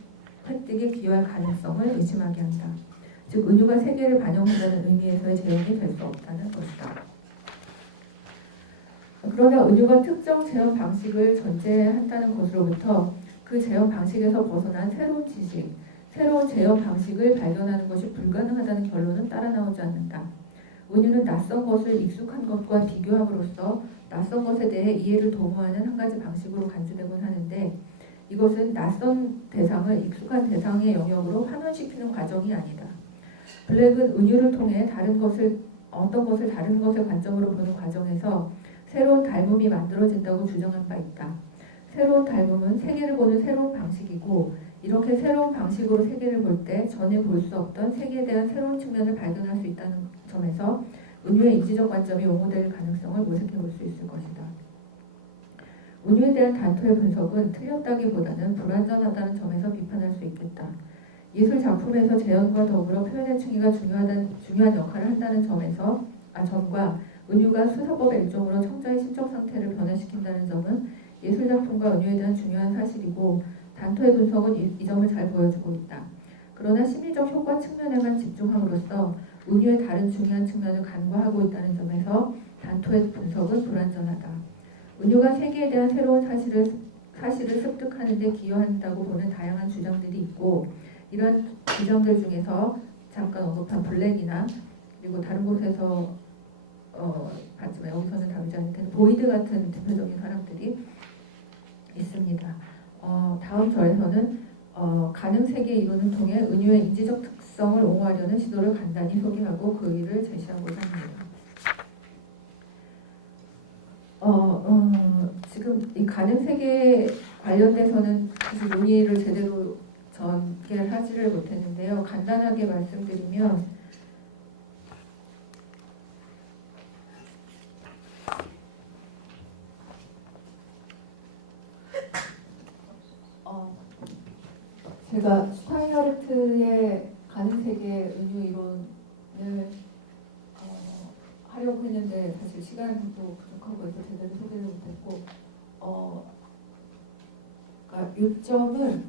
획득에 기여할 가능성을 의심하게 한다. 즉 은유가 세계를 반영한다는 의미에서의 제형이 될 수 없다는 것이다. 그러나 은유가 특정 제어 방식을 전제한다는 것으로부터 그 제어 방식에서 벗어난 새로운 지식, 새로운 제어 방식을 발견하는 것이 불가능하다는 결론은 따라 나오지 않는다. 은유는 낯선 것을 익숙한 것과 비교함으로써 낯선 것에 대해 이해를 도모하는 한 가지 방식으로 간주되곤 하는데 이것은 낯선 대상을 익숙한 대상의 영역으로 환원시키는 과정이 아니다. 블랙은 은유를 통해 어떤 것을 다른 것의 관점으로 보는 과정에서 새로운 닮음이 만들어진다고 주장한 바 있다. 새로운 닮음은 세계를 보는 새로운 방식이고 이렇게 새로운 방식으로 세계를 볼 때 전에 볼 수 없던 세계에 대한 새로운 측면을 발견할 수 있다는 점에서 은유의 인지적 관점이 옹호될 가능성을 모색해 볼 수 있을 것이다. 은유에 대한 단토의 분석은 틀렸다기보다는 불완전하다는 점에서 비판할 수 있겠다. 예술 작품에서 재현과 더불어 표현의 층위가 중요한 역할을 한다는 점과 은유가 수사법의 일종으로 청자의 심적 상태를 변화시킨다는 점은 예술 작품과 은유에 대한 중요한 사실이고 단토의 분석은 이 점을 잘 보여주고 있다. 그러나 심리적 효과 측면에만 집중함으로써 은유의 다른 중요한 측면을 간과하고 있다는 점에서 단토의 분석은 불완전하다. 은유가 세계에 대한 새로운 사실을 습득하는 데 기여한다고 보는 다양한 주장들이 있고 이러한 주장들 중에서 잠깐 언급한 블랙이나 그리고 다른 곳에서 봤지만 여기서는 다루지 않을 텐데 보이드 같은 대표적인 사람들이 있습니다. 다음 절에서는 가능세계 이론을 통해 은유의 인지적 특성을 옹호하려는 시도를 간단히 소개하고 그 의의를 제시하고자 합니다. 지금 이 가능세계 관련돼서는 사실 논의를 제대로 전개를 하지를 못했는데요. 간단하게 말씀드리면 제가 슈타인하르트의 가능세계 은유 이론을 하려고 했는데 사실 시간도 부족하고 해서 제대로 소개를 못했고 그러니까 요점은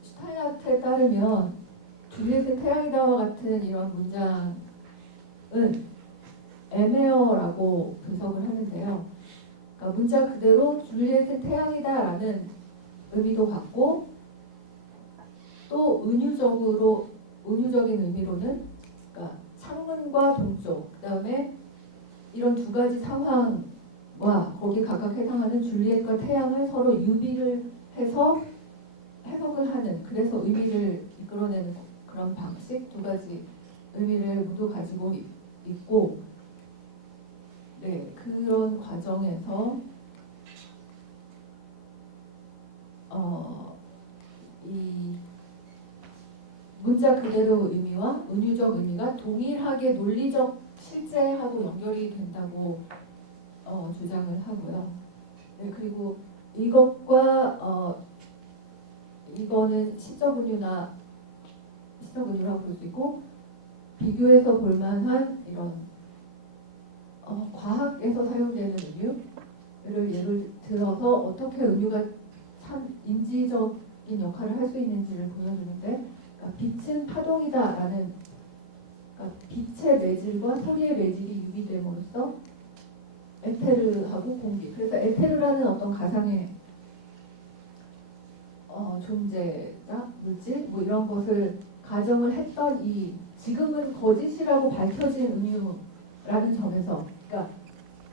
슈타인하르트에 따르면 줄리엣의 태양이다와 같은 이런 문장은 애매어라고 분석을 하는데요. 그러니까 문자 그대로 줄리엣의 태양이다라는 의미도 갖고 또 은유적인 의미로는 그러니까 창문과 동쪽 그다음에 이런 두 가지 상황과 거기 각각 해당하는 줄리엣과 태양을 서로 유비를 해서 해석을 하는 그래서 의미를 이끌어내는 그런 방식 두 가지 의미를 모두 가지고 있고 네 그런 과정에서 이 문자 그대로 의미와 은유적 의미가 동일하게 논리적 실제하고 연결이 된다고 주장을 하고요. 네, 그리고 이것과 이거는 시적 은유라고 볼 수 있고 비교해서 볼 만한 이런 과학에서 사용되는 은유를 예를 들어서 어떻게 은유가 참 인지적인 역할을 할 수 있는지를 보여주는데 그러니까 빛은 파동이다라는 그러니까 빛의 매질과 소리의 매질이 유기됨으로써 에테르하고 공기 그래서 에테르라는 어떤 가상의 존재나 물질 뭐 이런 것을 가정을 했던 이 지금은 거짓이라고 밝혀진 은유라는 점에서 그러니까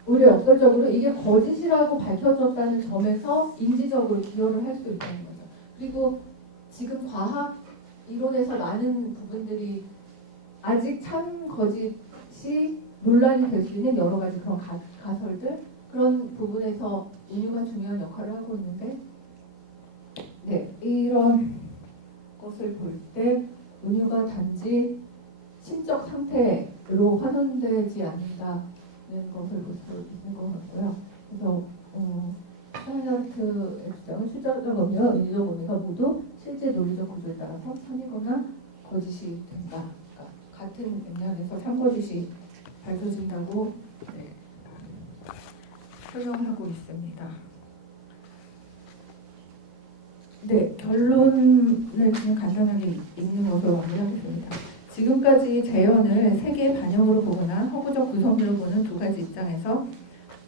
오히려 역설적으로 이게 거짓이라고 밝혀졌다는 점에서 인지적으로 기여를 할 수 있다는 거죠. 그리고 지금 과학 이론에서 많은 부분들이 아직 참 거짓이 논란이 될 수 있는 여러 가지 그런 가설들 그런 부분에서 은유가 중요한 역할을 하고 있는데 네 이런 것을 볼 때 은유가 단지 심적 상태로 환원되지 않는다는 것을 볼 수 있을 것 같고요. 그래서 슈타인하르트의 주장은 실존적이며 인위적 의미가 모두 실제 논리적 구조에 따라서 선이거나 거짓이 된다. 그러니까 같은 맥락에서 참거짓이 밝혀진다고 설명하고 있습니다. 네, 결론을 그냥 간단하게 읽는 것으로 마무리하겠습니다. 지금까지 재현을 세계의 반영으로 보거나 허구적 구성으로 보는 두 가지 입장에서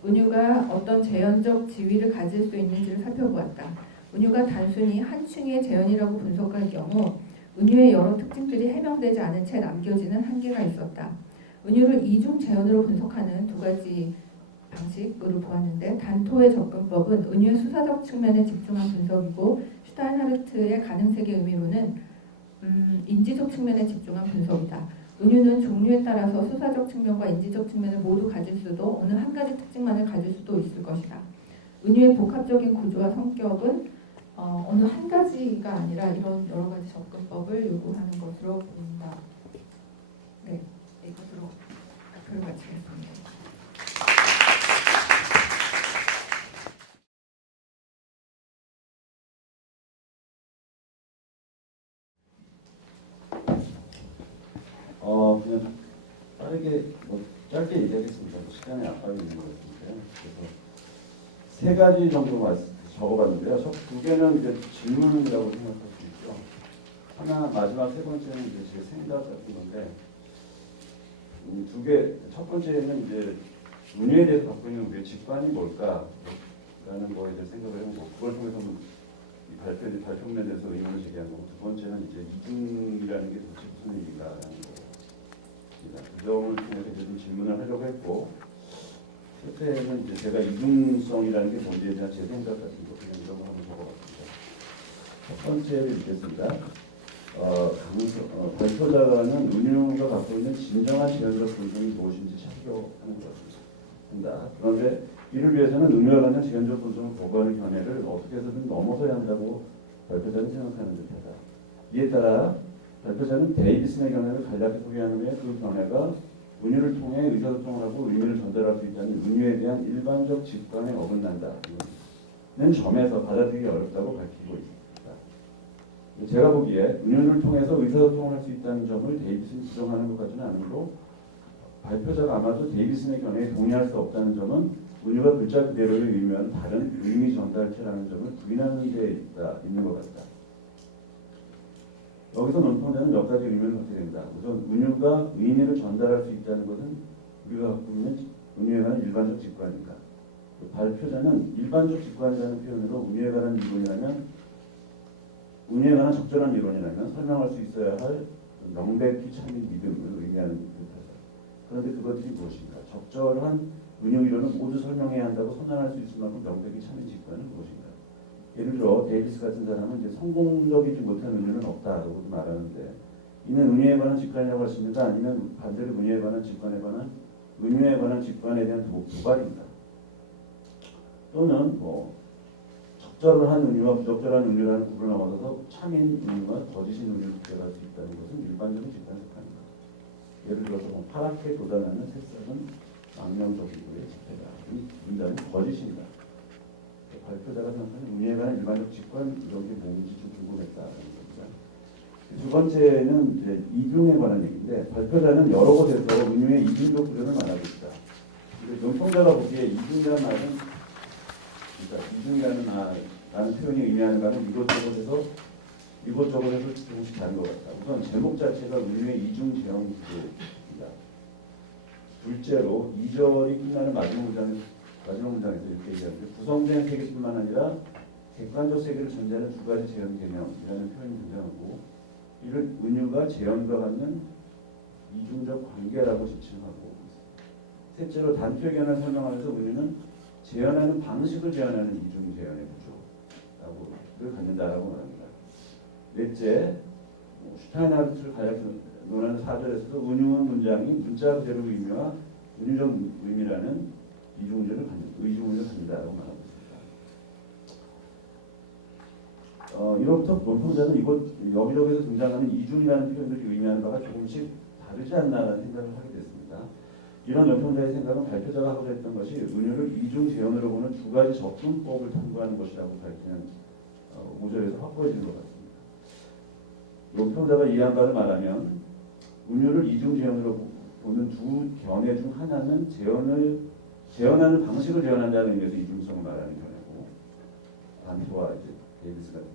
은유가 어떤 재현적 지위를 가질 수 있는지를 살펴보았다. 은유가 단순히 한 층의 재현이라고 분석할 경우 은유의 여러 특징들이 해명되지 않은 채 남겨지는 한계가 있었다. 은유를 이중 재현으로 분석하는 두 가지 방식으로 보았는데, 단토의 접근법은 은유의 수사적 측면에 집중한 분석이고, 슈타인하르트의 가능세계 의미론은 인지적 측면에 집중한 분석이다. 은유는 종류에 따라서 수사적 측면과 인지적 측면을 모두 가질 수도, 어느 한 가지 특징만을 가질 수도 있을 것이다. 은유의 복합적인 구조와 성격은 어느 한 가지가 아니라 이런 여러 가지 접근법을 요구하는 것으로 보인다. 네, 이것으로 발표를 마치겠습니다. 그냥 빠르게 짧게 얘기하겠습니다. 시간에 압박이 있는 것 같은데요. 그래서 세 가지 정도 적어봤는데요. 두 개는 이제 질문이라고 생각할 수 있죠. 하나 마지막 세 번째는 이제 제 생각 같은 건데, 두 개, 첫 번째는 이제 은유에 대해서 갖고 있는 우리의 직관이 뭘까라는 거에 대해 생각을 해보고, 그걸 통해서 발표문에 대해서 의문을 제기한 거고, 두 번째는 이제 이중이라는 게 도대체 무슨 얘기인가라는 거. 그 점을 통해서 좀 질문을 하려고 했고, 첫째는 이제 제가 이중성이라는 게 뭔지에 대한 제 생각 같은 거 그냥 이런 거 한번 적어봤습니다. 첫 번째를 읽겠습니다. 발표자는 은유가 갖고 있는 진정한 재현적 본성이 무엇인지 찾으려고 하는 것입니다. 그런데 이를 위해서는 은유가 갖는 재현적 본성을 보고하는 견해를 어떻게 해서든 넘어서야 한다고 발표자는 생각하는 듯하다. 이에 따라 발표자는 데이비슨의 견해를 간략히 소개한 후에 그 견해가 은유를 통해 의사소통을 하고 의미를 전달할 수 있다는 은유에 대한 일반적 직관에 어긋난다는 점에서 받아들이기 어렵다고 밝히고 있습니다. 제가 보기에 은유를 통해서 의사소통을 할 수 있다는 점을 데이비슨이 부정하는 것 같지는 않으므로, 발표자가 아마도 데이비슨의 견해에 동의할 수 없다는 점은 은유가 글자 그대로의 의미와는 다른 의미 전달체라는 점을 부인하는 데 있는 것 같다. 여기서 논평되는 몇 가지 의미를 갖게 된다. 우선 은유가 의미를 전달할 수 있다는 것은 우리가 갖고 있는 은유에 관한 일반적 직관인가. 발표자는 일반적 직관이라는 표현으로 은유에 관한 이론이라면, 은유에 관한 적절한 이론이라면 설명할 수 있어야 할 명백히 참인 믿음을 의미하는 듯하다. 그런데 그것들이 무엇인가? 적절한 은유 이론은 모두 설명해야 한다고 선언할 수 있을 만큼 명백히 참인 직관은 무엇인가? 예를 들어 데이비스 같은 사람은 이제 성공적이지 못한 은유는 없다라고 말하는데, 이는 은유에 관한 직관이라고 할 수 있는가, 아니면 반대로 은유에 관한 직관에 대한 도발인가? 또는 적절한 은유와 부적절한 은유라는 구분을 넘어서서 참인 은유와 거짓인 은유를 구별할 수 있다는 것은 일반적인 직관 속합니다. 예를 들어서 파랗게 돋아나는 색상은 망명적이고의 집회다. 이 문장은 거짓입니다. 발표자가 생각하는 은유에 관한 일반적 직관, 이런 게 뭔지 좀 궁금했다는 겁니다. 두 번째는 이제 이중에 관한 얘기인데, 발표자는 여러 곳에서 은유의 이중적 구조를 말하고 있다. 논평자가 보기에 이중이라는 말은, 그러니까 이중이라는 표현이 의미하는 바는 이것저것에서 조금씩 다른 것 같다. 우선 제목 자체가 은유의 이중 재형 구조입니다. 둘째로 2절이 끝나는 마지막 문장에서 이렇게 얘기하는데, 구성된 세계뿐만 아니라 객관적 세계를 전제하는 두 가지 재현 개념이라는 표현이 등장하고, 이를 은유가 재현과 갖는 이중적 관계라고 지칭하고 있습니다. 셋째로 단표의 견해를 설명하면서 은유는 재현하는 방식을 제한하는 이중 재현의 구조를 갖는다라고 말합니다. 넷째, 슈타인하르트를 간략히 논하는 4절에서도 은유의 문장이 문자 그대로의 의미와 은유적 의미라는 이중의를 갖는다라고 말하고 있습니다. 이로부터 논평자는 여기저기서 등장하는 이중이라는 표현들이 의미하는 바가 조금씩 다르지 않나라는 생각을 하게 됐습니다. 이런 연평자의 생각은 발표자가 하고자 했던 것이 은유를 이중 재현으로 보는 두 가지 접근법을 탐구하는 것이라고 밝히는 5절에서 확보해진 것 같습니다. 연평자가 이해한 바를 말하면 은유를 이중 재현으로 보는 두 견해 중 하나는 재현하는 방식을 재현한다는 의미에서 이중성을 말하는 견해고, 단토와 이제 데이비스 같은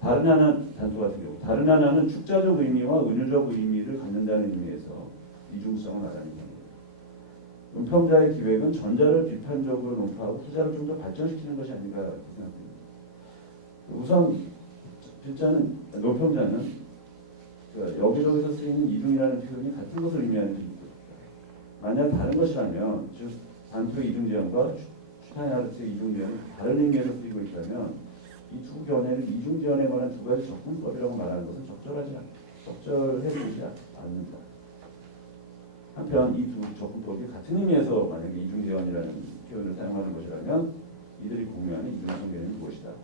단토 같은 경우 다른 하나는 축자적 의미와 은유적 의미를 갖는다는 의미에서 이중성을 말하는 견해. 은평자의 기획은 전자를 비판적으로 논파하고 후자를 좀 더 발전시키는 것이 아닌가 생각됩니다. 우선 진짜는 노평자는 여기저기서 쓰이는 이중이라는 표현이 같은 것을 의미하는 것입니다. 만약 다른 것이라면, 즉 단토의 이중재현과 슈타인하르트의 이중재현이 다른 의미에서 쓰이고 있다면 이 두 견해를 이중재현에 관한 두 가지 접근법이라고 말하는 것은 적절해지지 않는다. 한편 이 두 접근법이 같은 의미에서 만약에 이중재현이라는 표현을 사용하는 것이라면 이들이 공유하는 이중성 개념이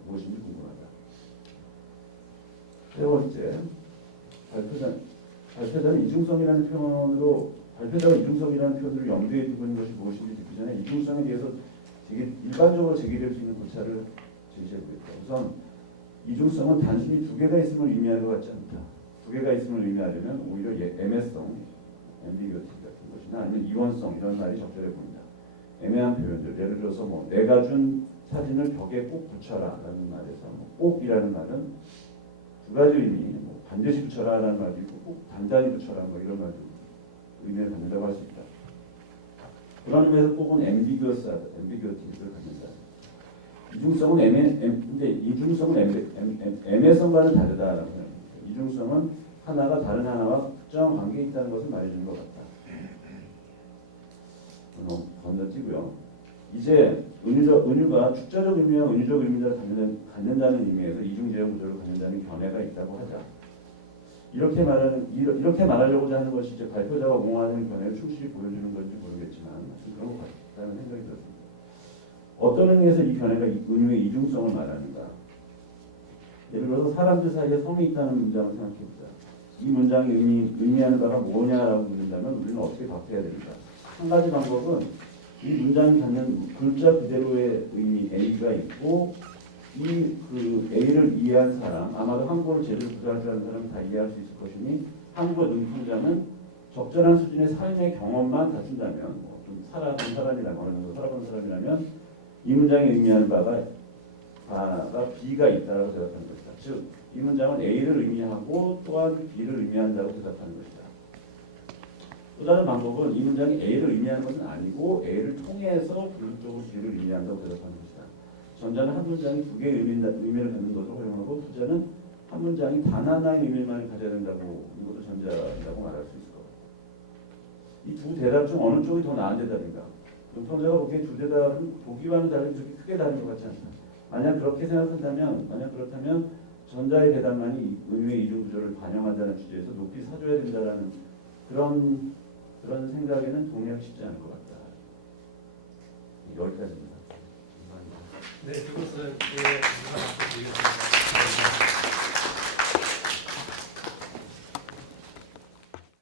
무엇인지 궁금하다. 세 번째, 발표자는 이중성이라는 표현으로 염두에 두고 있는 것이 무엇인지 듣기 전에 이중성에 대해서 되게 일반적으로 제기될 수 있는 고찰을 제시해보겠다. 우선 이중성은 단순히 두 개가 있음을 의미하는 것 같지 않다. 두 개가 있음을 의미하려면 오히려 애매성, 앰비규어티 같은 것이나 아니면 이원성 이런 말이 적절해 보인다. 애매한 표현들, 예를 들어서 내가 준 사진을 벽에 꼭 붙여라라는 말에서 꼭이라는 말은 두 가지 의미, 반드시 붙여라라는 말도 있고 꼭 단단히 붙여라 이런 말도 의미를 갖는다고 할 수 있다. 그런 의미에서 꼭은 앰비규어티를 갖는다. 이중성은 애매성과는 다르다라고 합니다. 이중성은 하나가 다른 하나와 특정한 관계에 있다는 것을 말해주는 것 같다. 건너뛰고요. 이제 은유가 축자적 의미와 은유적 의미를 갖는다는 의미에서 이중재현 구조를 갖는다는 견해가 있다고 하자. 이렇게 말하려고자 하는 것이 이제 발표자가 옹호하는 견해를 충실히 보여주는 건지 모르겠지만 그런 것 같다는 생각이 들었습니다. 어떤 의미에서 이 견해가 은유의 이중성을 말하는가? 예를 들어서 사람들 사이에 성이 있다는 문장을 생각해보자. 이 문장이 의미하는 바가 뭐냐라고 묻는다면 우리는 어떻게 답해야 됩니까? 한 가지 방법은 이 문장이 갖는 글자 그대로의 의미 A가 있고 그 A를 이해한 사람, 아마도 한국어를 제대로 구사할 줄 아는 사람은 다 이해할 수 있을 것이니 한국어 능통자는 적절한 수준의 삶의 경험만 갖춘다면 좀 살아본 사람이라면 어느 정도 살아본 사람이라면 이 문장이 의미하는 바가 B가 있다라고 대답하는 것이다. 즉, 이 문장은 A를 의미하고 또한 B를 의미한다고 대답하는 것이다. 또 다른 방법은 이 문장이 A를 의미하는 것은 아니고 A를 통해서 불적으로 B를 의미한다고 대답하는 것이다. 전자는 한 문장이 두 개의 의미를 갖는 것을 활용하고 후자는 한 문장이 단 하나의 의미만 가져야 된다고 이것도 전자라고 말할 수 있을 것 같아요. 이 두 대답 중 어느 쪽이 더 나은 대답인가? 전자가 보기에 두 대답은 보기와는 다르게 그렇게 크게 다른 것 같지 않다. 만약 그렇다면 전자의 대답만이 은유의 이중 구조를 반영한다는 주제에서 높이 사줘야 된다라는 그런 생각에는 동의하기 쉽지 않을 것 같다. 여기까지입니다. 네, 그것은 예, 드리겠습니다.